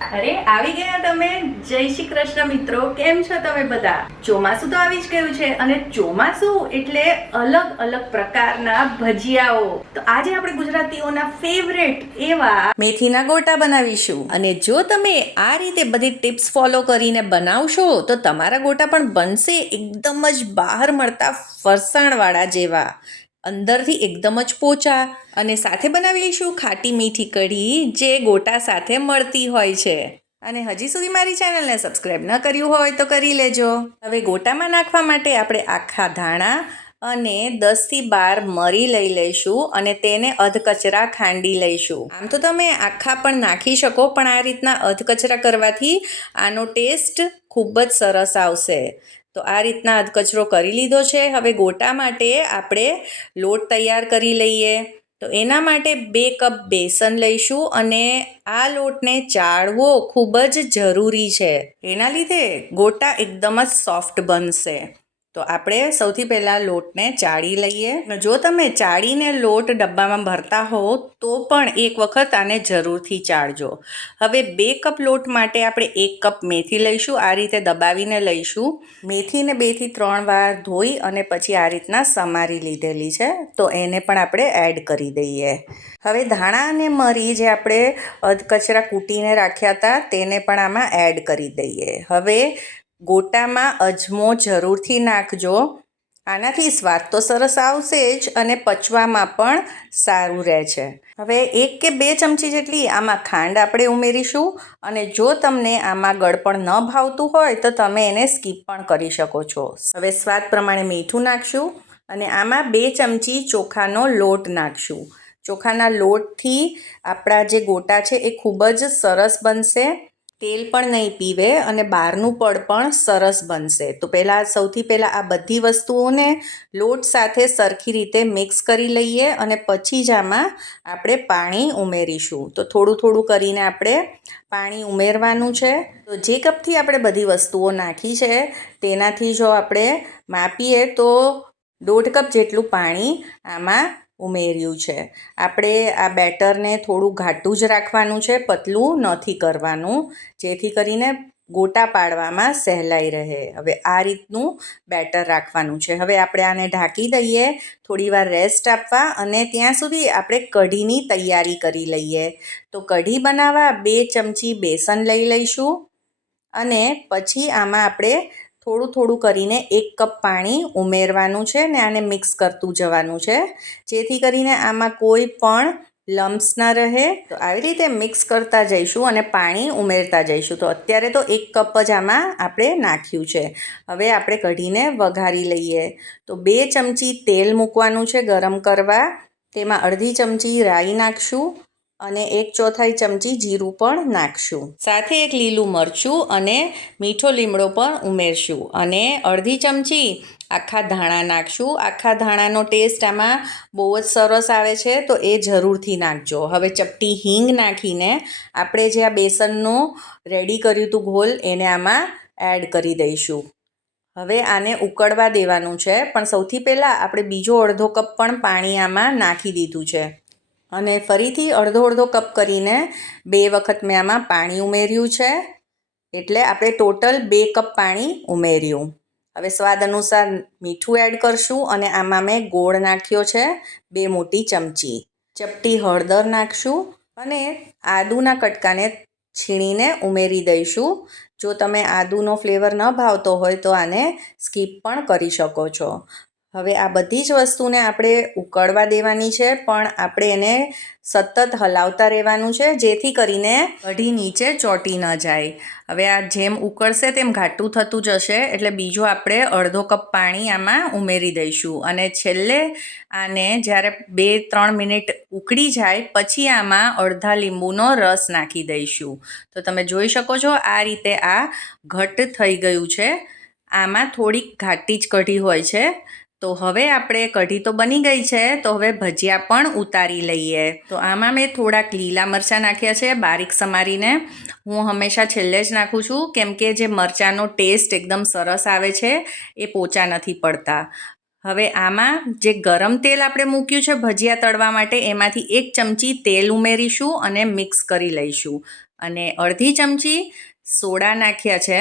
અરે, આવી ગયા તમે? જય શ્રી કૃષ્ણ મિત્રો, કેમ છો તમે બધા? ચોમાસું તો આવી જ ગયું છે અને ચોમાસું એટલે અલગ અલગ પ્રકારના ભજીયાઓ. તો આજે આપણે ગુજરાતીઓના ફેવરેટ એવા મેથીના ગોટા બનાવીશું. અને જો તમે આ રીતે બધી ટિપ્સ ફોલો કરીને બનાવશો, તો તમારા ગોટા પણ બનશે એકદમ જ બહાર મળતા ફરસાણવાળા જેવા. અંદરથી એકદમ જ પોચા અને સાથે બનાવી લઈશું ખાટી મીઠી કઢી જે ગોટા સાથે મળતી હોય છે. અને હજી સુધી મારી ચેનલને સબસ્ક્રાઈબ ન કર્યું હોય તો કરી લેજો. હવે ગોટામાં નાખવા માટે આપણે આખા ધાણા અને દસથી બાર મરી લઈ લઈશું અને તેને અધકચરા ખાંડી લઈશું. આમ તો તમે આખા પણ નાખી શકો, પણ આ રીતના અધકચરા કરવાથી આનો ટેસ્ટ ખૂબ જ સરસ આવશે. તો આ રીતના અધકચરો કરી લીધો છે. હવે ગોટા માટે આપણે લોટ તૈયાર કરી લઈએ. તો એના માટે બે કપ બેસન લઈશું અને આ લોટને ચાળવો ખૂબ જ જરૂરી છે. એના લીધે ગોટા એકદમ જ સોફ્ટ બનશે. તો આપણે સૌથી પહેલાં લોટને ચાળી લઈએ. જો તમે ચાળીને લોટ ડબ્બામાં ભરતા હો, તો પણ એક વખત આને જરૂરથી ચાળજો. હવે બે કપ લોટ માટે આપણે એક કપ મેથી લઈશું, આ રીતે દબાવીને લઈશું. મેથીને બેથી ત્રણ વાર ધોઈ અને પછી આ રીતના સમારી લીધેલી છે, તો એને પણ આપણે એડ કરી દઈએ. હવે ધાણા અને મરી જે આપણે અધકચરા કૂટીને રાખ્યા હતા, તેને પણ આમાં એડ કરી દઈએ. હવે ગોટામાં અજમો જરૂરથી નાખજો. આનાથી સ્વાદ તો સરસ આવશે જ અને પચવામાં પણ સારું રહે છે. હવે એક કે બે ચમચી જેટલી આમાં ખાંડ આપણે ઉમેરીશું અને જો તમને આમાં ગળપણ ન ભાવતું હોય તો તમે એને સ્કીપ પણ કરી શકો છો. હવે સ્વાદ પ્રમાણે મીઠું નાખશું અને આમાં બે ચમચી ચોખાનો લોટ નાખશું. ચોખાના લોટથી આપણા જે ગોટા છે એ ખૂબ જ સરસ બનશે. તેલ પણ નહીં પીવે અને બહારનું પડ પણ સરસ બનશે. તો પહેલાં સૌથી પહેલાં આ બધી વસ્તુઓને લોટ સાથે સરખી રીતે મિક્સ કરી લઈએ અને પછી જ આમાં આપણે પાણી ઉમેરીશું. તો થોડું થોડું કરીને આપણે પાણી ઉમેરવાનું છે. તો જે કપથી આપણે બધી વસ્તુઓ નાખી છે, તેનાથી જો આપણે માપીએ તો દોઢ કપ જેટલું પાણી આમાં ઉમેર્યું છે. આપણે આ બેટરને થોડું ઘાટું જ રાખવાનું છે, પતલું નથી કરવાનું, જેથી કરીને ગોટા પાડવામાં સહેલાઈ રહે. હવે આ રીતનું બેટર રાખવાનું છે. હવે આપણે આને ઢાંકી દઈએ થોડીવાર રેસ્ટ આપવા અને ત્યાં સુધી આપણે કઢીની તૈયારી કરી લઈએ. તો કઢી બનાવવા બે ચમચી બેસન લઈ લઈશું અને પછી આમાં આપણે થોડું થોડું કરીને એક કપ પાણી ઉમેરવાનું છે ને આને મિક્સ કરતું જવાનું છે. જેથી કરીને આમાં કોઈ પણ લમ્સ ના રહે. તો આવી રીતે મિક્સ કરતા જઈશું અને પાણી ઉમેરતા જઈશું. તો અત્યારે તો એક કપ જ આમાં આપણે નાખ્યું છે. હવે આપણે કઢીને વઘારી લઈએ. તો બે ચમચી તેલ મૂકવાનું છે ગરમ કરવા. તેમાં અડધી ચમચી રાઈ નાખશું. અને એક ચોથાઈ ચમચી જીરું પણ નાખશું. સાથે એક લીલું મરચું અને મીઠો લીમડો પણ ઉમેરશું. અને અડધી ચમચી આખા ધાણા નાખશું. આખા ધાણાનો ટેસ્ટ આમાં બહુ જ સરસ આવે છે, તો એ જરૂરથી નાખજો. હવે ચપટી હિંગ નાખીને આપણે જે આ બેસનનું રેડી કર્યું હતું ઘોલ એને આમાં એડ કરી દઈશું. હવે આને ઉકળવા દેવાનું છે. પણ સૌથી પહેલાં આપણે બીજો અડધો કપ પણ પાણી આમાં નાખી દીધું છે. અને ફરીથી અડધો અડધો કપ કરીને બે વખત મેં આમાં પાણી ઉમેર્યું છે. એટલે આપણે ટોટલ બે કપ પાણી ઉમેર્યું. હવે સ્વાદ અનુસાર મીઠું એડ કરશું અને આમાં મેં ગોળ નાખ્યો છે, બે મોટી ચમચી. ચપટી હળદર નાખશું અને આદુના કટકાને છીણીને ઉમેરી દઈશું. જો તમે આદુનો ફ્લેવર ન ભાવતો હોય તો આને સ્કીપ પણ કરી શકો છો. હવે આ બધી જ વસ્તુને આપણે ઉકળવા દેવાની છે, પણ આપણે એને સતત હલાવતા રહેવાનું છે, જેથી કરીને કઢી નીચે ચોંટી ન જાય. હવે આ જેમ ઉકળશે તેમ ઘાટું થતું જશે, એટલે બીજું આપણે અડધો કપ પાણી આમાં ઉમેરી દઈશું. અને છેલ્લે આને જ્યારે બે ત્રણ મિનિટ ઉકળી જાય, પછી આમાં અડધા લીંબુનો રસ નાખી દઈશું. તો તમે જોઈ શકો છો, આ રીતે આ ઘટ થઈ ગયું છે. આમાં થોડીક ઘાટી જ કઢી હોય છે. તો હવે આપણે કઢી તો બની ગઈ છે, તો હવે ભજીયા પણ ઉતારી લઈએ. તો આમાં મેં થોડાક લીલા મરચાં નાખ્યા છે, બારીક સમારીને. હું હંમેશા છેલ્લે જ નાખું છું, કેમ કે જે મરચાંનો ટેસ્ટ એકદમ સરસ આવે છે, એ પોચા નથી પડતા. હવે આમાં જે ગરમ તેલ આપણે મૂક્યું છે ભજીયા તળવા માટે, એમાંથી એક ચમચી તેલ ઉમેરીશું અને મિક્સ કરી લઈશું. અને અડધી ચમચી સોડા નાખ્યા છે.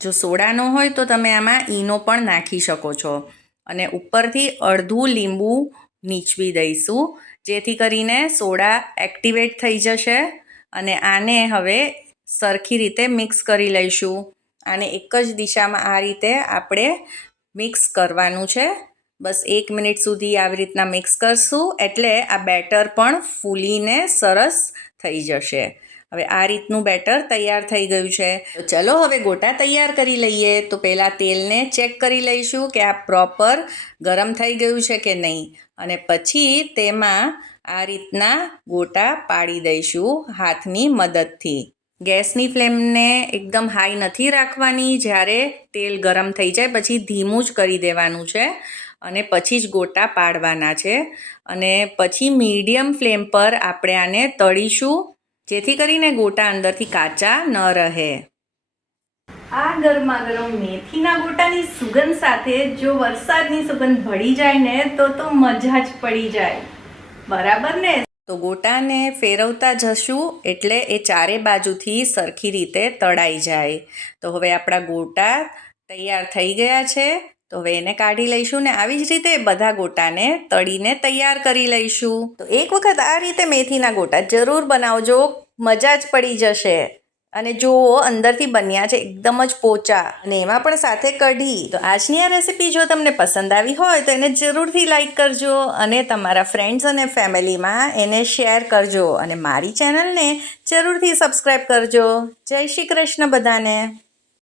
જો સોડા ન હોય તો તમે આમાં ઈનો પણ નાખી શકો છો. અને ઉપરથી અડધું લીંબુ નીચવી દઈશું, જેથી કરીને સોડા એક્ટિવેટ થઈ જશે અને આને હવે સરખી રીતે મિક્સ કરી લઈશું. આને એક જ દિશામાં આ રીતે આપણે મિક્સ કરવાનું છે. બસ એક મિનિટ સુધી આવી રીતના મિક્સ કરશું એટલે આ બેટર પણ ફૂલીને સરસ થઈ જશે. હવે આ રીતનું બેટર તૈયાર થઈ ગયું છે. તો ચલો હવે ગોટા તૈયાર કરી લઈએ. તો પહેલાં તેલને ચેક કરી લઈશું કે આ પ્રોપર ગરમ થઈ ગયું છે કે નહીં. અને પછી તેમાં આ રીતના ગોટા પાડી દઈશું હાથની મદદથી. ગેસની ફ્લેમને એકદમ હાઈ નથી રાખવાની. જ્યારે તેલ ગરમ થઈ જાય પછી ધીમું જ કરી દેવાનું છે. અને પછી જ ગોટા પાડવાના છે. અને પછી મીડિયમ ફ્લેમ પર આપણે આને તળીશું. જેથી કરીને ગોટા અંદરથી કાચા ન રહે. આ ગરમા ગરમ મેથીના ગોટાની સુગંધ સાથે જો વરસાદની સુગંધ ભળી જાય ને તો તો મજા જ પડી જાય. બરાબર ને? તો ગોટાને ફેરવતા જશું એટલે એ ચારે બાજુથી સરખી રીતે તળાઈ જાય. તો હવે આપણા ગોટા તૈયાર થઈ ગયા છે. તો હવે એને કાઢી લઈશું ને આવી જ રીતે બધા ગોટાને તળીને તૈયાર કરી લઈશું. તો એક વખત આ રીતે મેથીના ગોટા જરૂર બનાવજો, મજા જ પડી જશે. અને જુઓ, અંદરથી બન્યા છે એકદમ જ પોચા અને એમાં પણ સાથે કઢી. તો આજની આ રેસીપી જો તમને પસંદ આવી હોય તો એને જરૂરથી લાઈક કરજો અને તમારા ફ્રેન્ડ્સ અને ફેમિલીમાં એને શેર કરજો અને મારી ચેનલને જરૂરથી સબસ્ક્રાઈબ કરજો. જય શ્રી કૃષ્ણ બધાને.